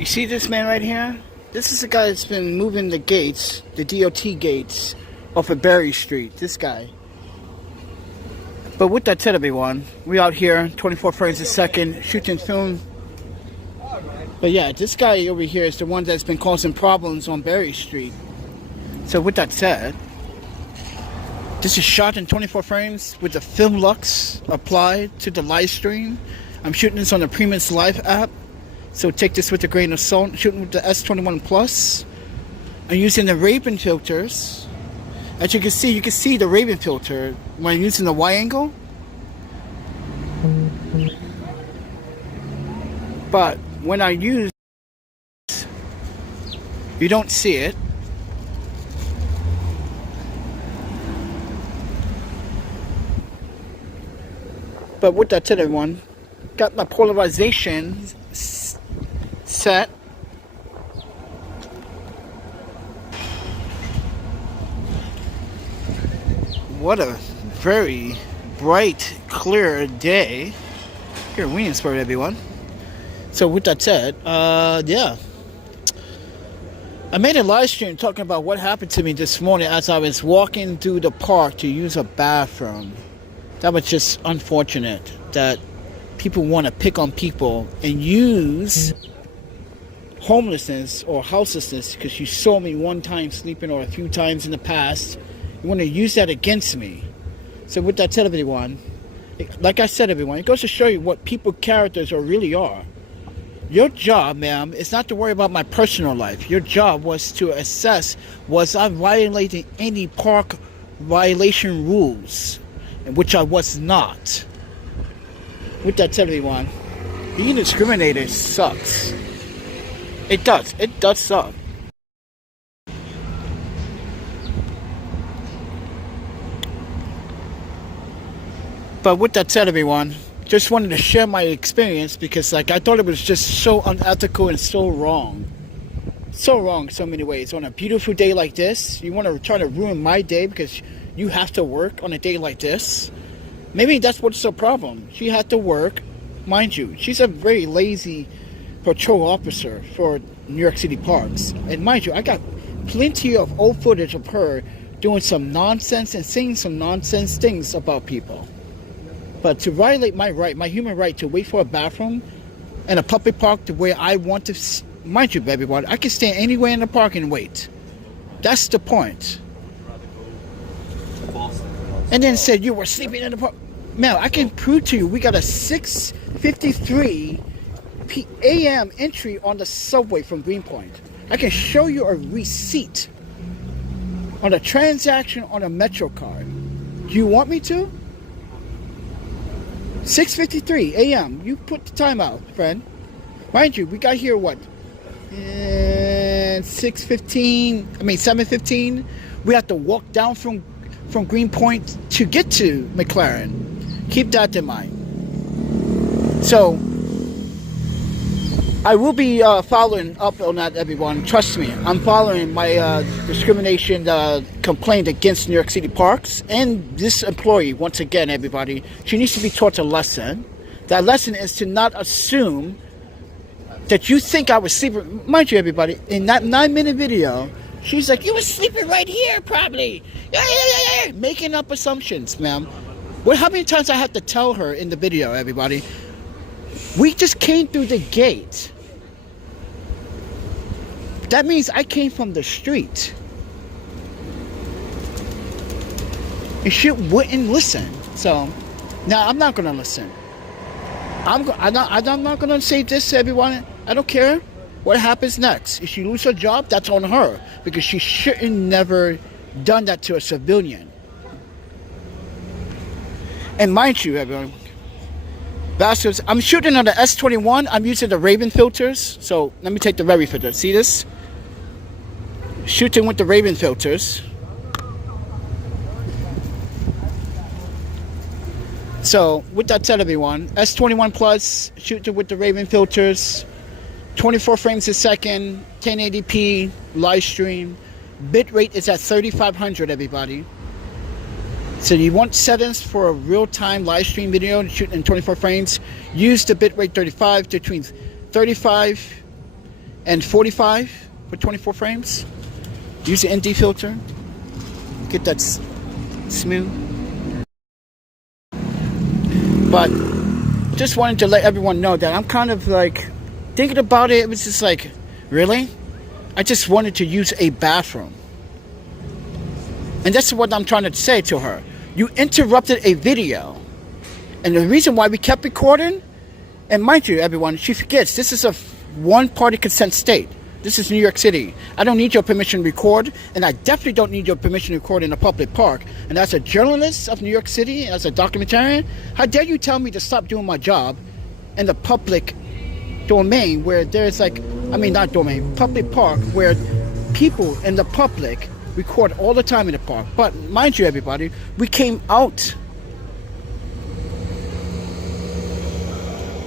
You see this man right here? This is the guy that's been moving the gates, the DOT gates, off of Berry Street. This guy. But with that said, everyone, we out here, 24 frames a second, shooting film. But yeah, this guy over here is the one that's been causing problems on Berry Street. So with that said, this is shot in 24 frames with the film lux applied to the live stream. I'm shooting this on the Premium Live app. So take this with a grain of salt. I'm shooting with the S21 Plus. I'm using the Raven filters. As you can see the Raven filter when I'm using the wide angle. But when I use, you don't see it. But with that said, everyone, got my polarization set. What a very bright, clear day here in Williamsburg, everyone. So with that said, yeah. I made a live stream talking about what happened to me this morning as I was walking through the park to use a bathroom. That was just unfortunate that people want to pick on people and use homelessness or houselessness because you saw me one time sleeping or a few times in the past. You want to use that against me. So with that said, everyone, like I said, everyone, it goes to show you what people characters really are. Your job, ma'am, is not to worry about my personal life. Your job was to assess, was I violating any park violation rules, which I was not. With that said, everyone, being discriminated sucks. It does. It does suck. But with that said, everyone, just wanted to share my experience because, like, I thought it was just so unethical and so wrong. So wrong in so many ways. On a beautiful day like this, you want to try to ruin my day because you have to work on a day like this. Maybe that's what's the problem. She had to work. Mind you, she's a very lazy patrol officer for New York City parks. And mind you, I got plenty of old footage of her doing some nonsense and saying some nonsense things about people. But to violate my right, my human right to wait for a bathroom in a public park to where I want to, mind you, baby boy, I can stand anywhere in the park and wait. That's the point. And then said you were sleeping in the park. Now, I can prove to you we got a 6:53 a.m. entry on the subway from Greenpoint. I can show you a receipt on a transaction on a Metro card. Do you want me to? 6:53 a.m. You put the time out, friend. Mind you, we got here what? 7:15. We have to walk down from Greenpoint to get to McLaren. Keep that in mind. So I will be following up on that, everyone. Trust me, I'm following my discrimination complaint against New York City parks and this employee. Once again, everybody, she needs to be taught a lesson. That lesson is to not assume that you think I was sleeping. Mind you, everybody, in that 9-minute video, she's like, you were sleeping right here, probably. Yeah. Making up assumptions, ma'am. How many times I have to tell her in the video, everybody? We just came through the gate. That means I came from the street. And she wouldn't listen. So, now I'm not going to listen. I'm not going to say this to everyone. I don't care what happens next. If she loses her job, that's on her. Because she shouldn't never done that to a civilian. And mind you, everyone, bastards, I'm shooting on the S21. I'm using the Raven filters. So let me take the Raven filter. See this? Shooting with the Raven filters. So with that said, everyone, S21 Plus, shooting with the Raven filters, 24 frames a second, 1080p live stream. Bitrate is at 3500, everybody. So you want settings for a real-time live stream video shoot in 24 frames, use the bitrate 35 between 35 and 45 for 24 frames. Use the ND filter. Get that smooth. But just wanted to let everyone know that I'm kind of like thinking about it. It was just like, really? I just wanted to use a bathroom. And that's what I'm trying to say to her. You interrupted a video. And the reason why we kept recording, and mind you, everyone, she forgets, this is a one-party consent state. This is New York City. I don't need your permission to record, and I definitely don't need your permission to record in a public park. And as a journalist of New York City, as a documentarian, how dare you tell me to stop doing my job in the public domain where there's like, I mean not domain, public park where people in the public record all the time in the park. But mind you, everybody, we came out.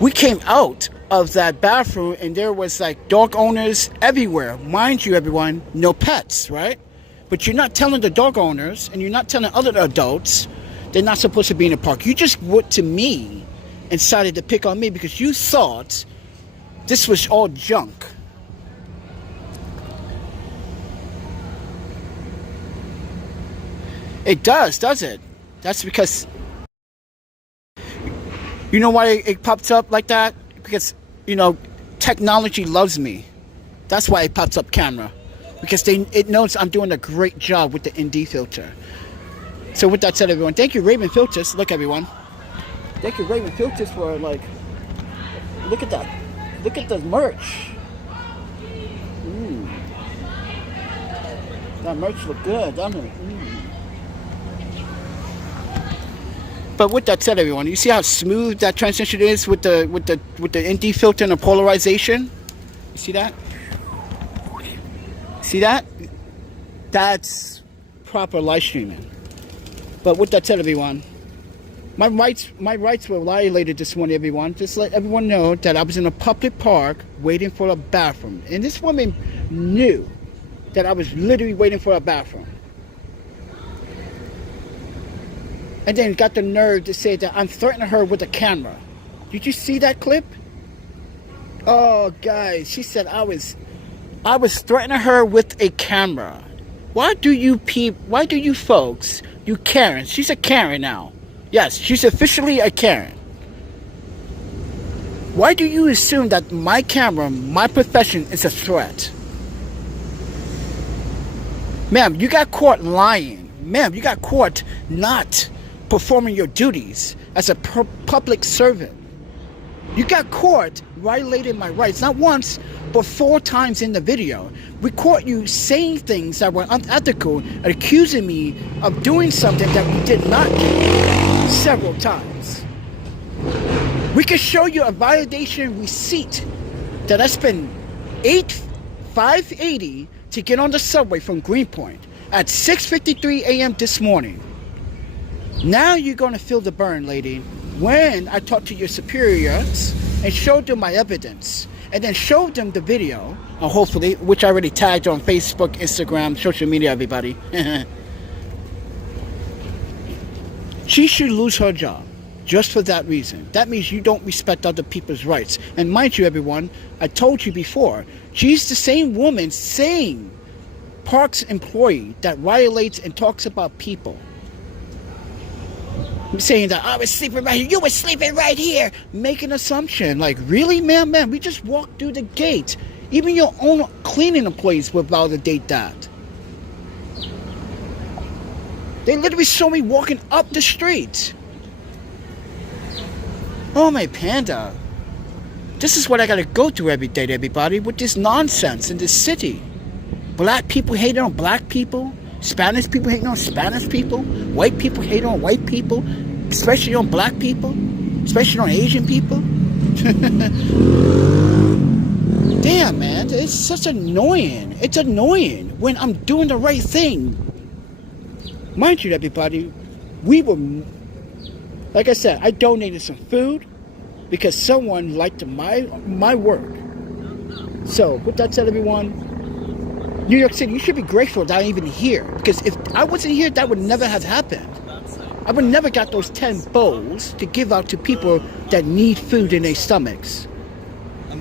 We came out of that bathroom and there was like dog owners everywhere. Mind you, everyone, no pets, right? But you're not telling the dog owners and you're not telling other adults they're not supposed to be in the park. You just went to me and decided to pick on me because you thought this was all junk. It does it? That's because, you know why it pops up like that? Because, you know, technology loves me. That's why it pops up camera. Because it knows I'm doing a great job with the ND filter. So with that said, everyone, thank you, Raven Filters. Look, everyone. Thank you, Raven Filters, for, like, look at that. Look at the merch. That merch look good, doesn't it? But with that said, everyone, you see how smooth that transition is with the ND filter and the polarization? You see that? See that? That's proper live streaming. But with that said, everyone, my rights were violated this morning, everyone. Just let everyone know that I was in a public park waiting for a bathroom. And this woman knew that I was literally waiting for a bathroom. And then got the nerve to say that I'm threatening her with a camera. Did you see that clip? Oh, guys, she said I was threatening her with a camera. Why do you folks, you Karen, she's a Karen now. Yes, she's officially a Karen. Why do you assume that my camera, my profession, is a threat? Ma'am, you got caught lying. Ma'am, you got caught not performing your duties as a public servant. You got caught violating my rights, not once, but 4 times in the video. We caught you saying things that were unethical and accusing me of doing something that we did not do several times. We can show you a validation receipt that I spent $5.80 to get on the subway from Greenpoint at 6:53 a.m. this morning. Now you're going to feel the burn, lady, when I talked to your superiors and showed them my evidence and then showed them the video, hopefully, which I already tagged on Facebook, Instagram, social media, everybody. She should lose her job just for that reason. That means you don't respect other people's rights. And mind you, everyone, I told you before, she's the same woman, same parks employee that violates and talks about people. Saying that I was sleeping right here, you were sleeping right here, make an assumption. Like, really, ma'am, we just walked through the gate. Even your own cleaning employees will validate that. They literally saw me walking up the street. Oh, my panda. This is what I gotta go through every day, everybody, with this nonsense in this city. Black people hating on black people. Spanish people hating on Spanish people. White people hating on white people. Especially on black people. Especially on Asian people. Damn, man. It's such annoying. It's annoying when I'm doing the right thing. Mind you, everybody, we were... Like I said, I donated some food because someone liked my work. So, with that said, everyone, New York City, you should be grateful that I'm even here. Because if I wasn't here, that would never have happened. I would never got those 10 bowls to give out to people that need food in their stomachs.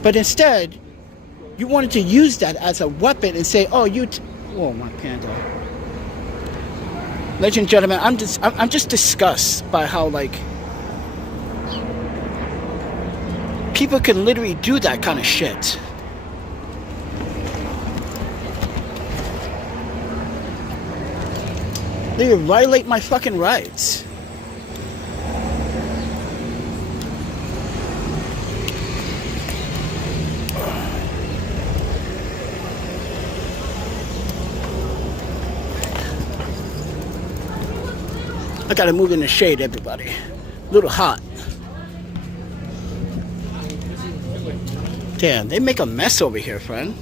But instead, You wanted to use that as a weapon and say, "Oh, oh my panda." Ladies and gentlemen, I'm just disgusted by how like people can literally do that kind of shit. They violate my fucking rights. I gotta move in the shade, everybody. A little hot. Damn, they make a mess over here, friend.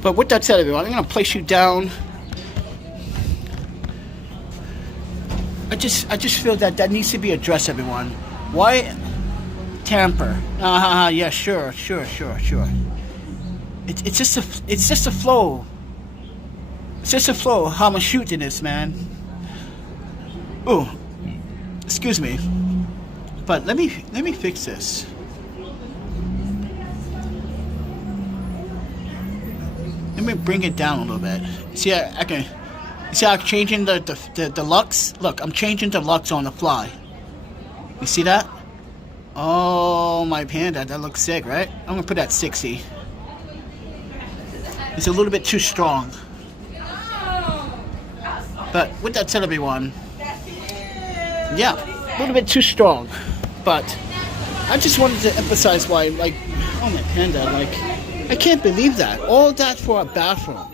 But with that said, everyone, I'm gonna place you down. I just feel that needs to be addressed, everyone. Why tamper? Yeah, sure. It's just a flow. It's just a flow of how I'm shooting this, man. Oh, excuse me. But let me fix this. Let me bring it down a little bit. See, I can. See how I'm changing the lux? Look, I'm changing the lux on the fly. You see that? Oh, my panda, that looks sick, right? I'm gonna put that 60. It's a little bit too strong. But with that said, everyone, yeah, a little bit too strong. But I just wanted to emphasize why, like, oh my panda, like, I can't believe that. All that for a bathroom.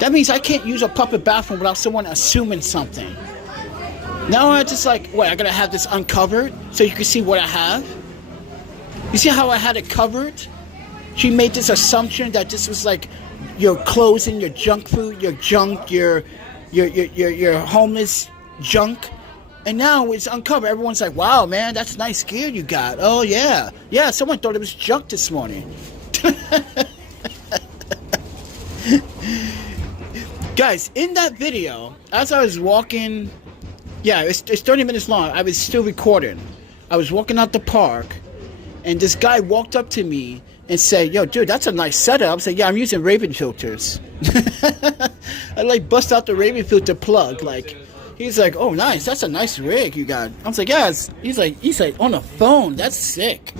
That means I can't use a public bathroom without someone assuming something. Now I just like, wait, I gotta have this uncovered so you can see what I have? You see how I had it covered? She made this assumption that this was like your clothing, your junk food, your junk, your homeless junk. And now it's uncovered. Everyone's like, wow, man, that's nice gear you got. Oh, yeah. Yeah, someone thought it was junk this morning. Guys, in that video, as I was walking, yeah, it's 30 minutes long. I was still recording. I was walking out the park, and this guy walked up to me and said, yo, dude, that's a nice setup. I said, yeah, I'm using Raven filters. I like bust out the Raven filter plug. Like, he's like, oh, nice. That's a nice rig you got. I was like, yeah. He's like, on the phone. That's sick.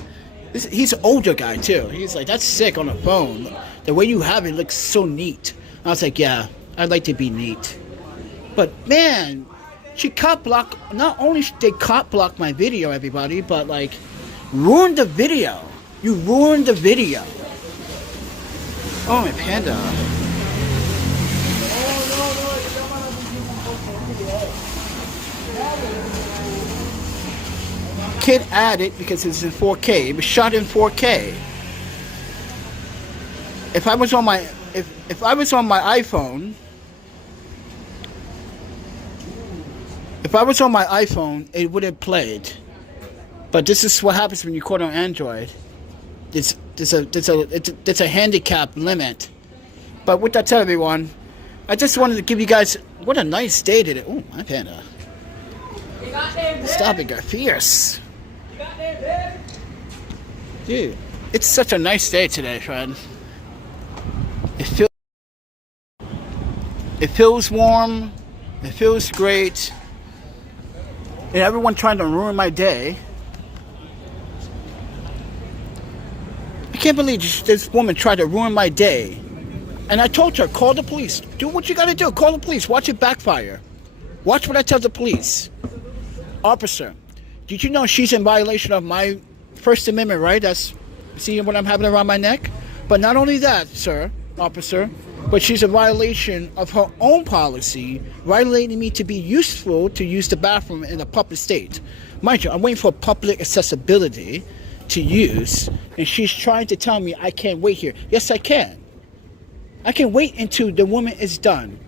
He's an older guy, too. He's like, that's sick on the phone. The way you have it looks so neat. I was like, yeah, I'd like to be neat. But, man, she cop blocked. Not only did they cop block my video, everybody, but, like, ruined the video. You ruined the video. Oh, my panda. Can't add it because it's in 4K. It was shot in 4K. If I was on my iPhone, it would have played. But this is what happens when you record on Android. There's a handicap limit. But with that said, everyone, I just wanted to give you guys what a nice day today. Oh, my panda. Stop it, got fierce. Dude, it's such a nice day today, friend. It feels warm. It feels great. And everyone trying to ruin my day. I can't believe this woman tried to ruin my day. And I told her, call the police. Do what you gotta do. Call the police. Watch it backfire. Watch what I tell the police. Officer, did you know she's in violation of my First Amendment right? That's, see what I'm having around my neck? But not only that, sir, officer, but she's in violation of her own policy, violating me to be useful to use the bathroom in a public state. Mind you, I'm waiting for public accessibility to use, and she's trying to tell me I can't wait here. Yes, I can. I can wait until the woman is done.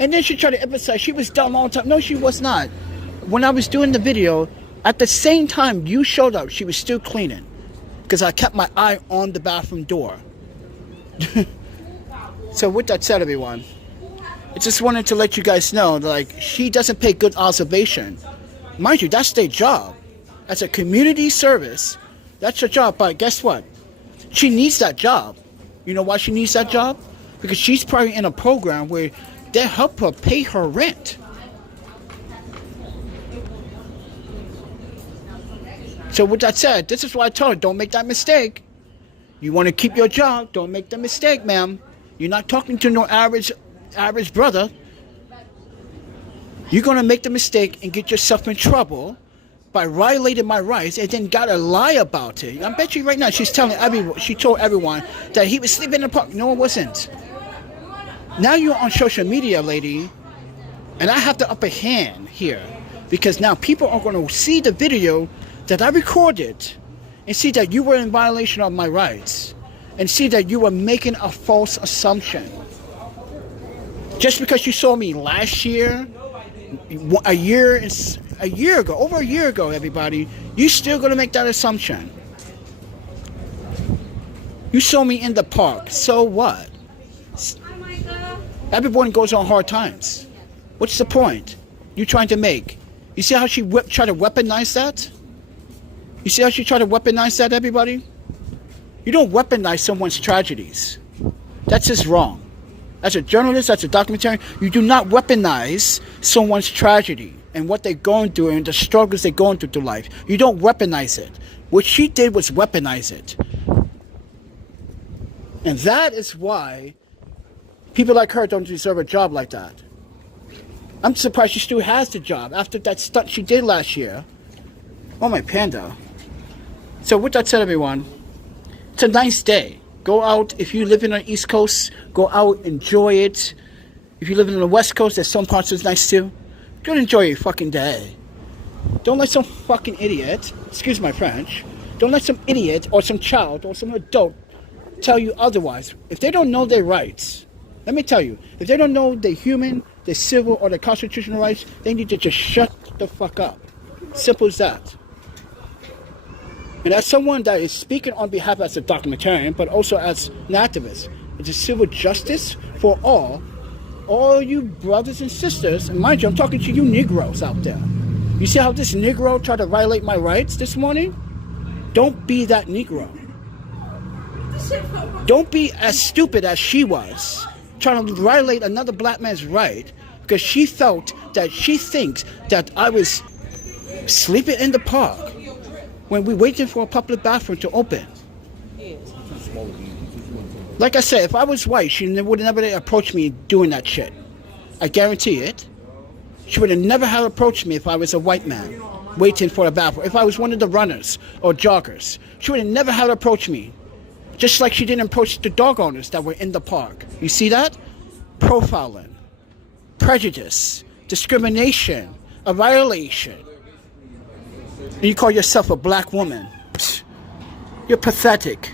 And then she tried to emphasize she was done a long time. No, she was not. When I was doing the video, at the same time you showed up, she was still cleaning. Because I kept my eye on the bathroom door. So with that said, everyone, I just wanted to let you guys know that, like, she doesn't pay good observation. Mind you, that's their job. As a community service, that's her job. But guess what? She needs that job. You know why she needs that job? Because she's probably in a program where they help her pay her rent. So with that said, this is why I told her, don't make that mistake. You want to keep your job, don't make the mistake, ma'am. You're not talking to no average brother. You're going to make the mistake and get yourself in trouble by violating my rights and then got to lie about it. I bet you right now she told everyone that he was sleeping in the park. No, it wasn't. Now you're on social media, lady, and I have the upper hand here because now people are going to see the video that I recorded and see that you were in violation of my rights and see that you were making a false assumption. Just because you saw me last year, over a year ago, everybody, you still going to make that assumption. You saw me in the park, so what? Everyone goes on hard times. What's the point you trying to make? You see how she tried to weaponize that? You see how she tried to weaponize that, everybody? You don't weaponize someone's tragedies. That's just wrong. As a journalist, as a documentarian, you do not weaponize someone's tragedy and what they're going through and the struggles they're going through life. You don't weaponize it. What she did was weaponize it. And that is why people like her don't deserve a job like that. I'm surprised she still has the job after that stunt she did last year. Oh, my panda. So with that said, everyone, it's a nice day. Go out. If you live in the East Coast, go out, enjoy it. If you live in the West Coast, there's some parts that's nice too. Go enjoy your fucking day. Don't let some fucking idiot, excuse my French, don't let some idiot or some child or some adult tell you otherwise. If they don't know their rights, let me tell you, if they don't know their human, their civil, or their constitutional rights, they need to just shut the fuck up. Simple as that. And as someone that is speaking on behalf as a documentarian, but also as an activist, it's a civil justice for all you brothers and sisters, and mind you, I'm talking to you Negroes out there. You see how this Negro tried to violate my rights this morning? Don't be that Negro. Don't be as stupid as she was, trying to violate another black man's right, because she thinks that I was sleeping in the park when we're waiting for a public bathroom to open. Like I said, if I was white, she would have never approached me doing that shit. I guarantee it. She would have never had approached me if I was a white man waiting for a bathroom. If I was one of the runners or joggers, she would have never had approached me. Just like she didn't approach the dog owners that were in the park. You see that? Profiling, prejudice, discrimination, a violation. And you call yourself a black woman. Psst, you're pathetic.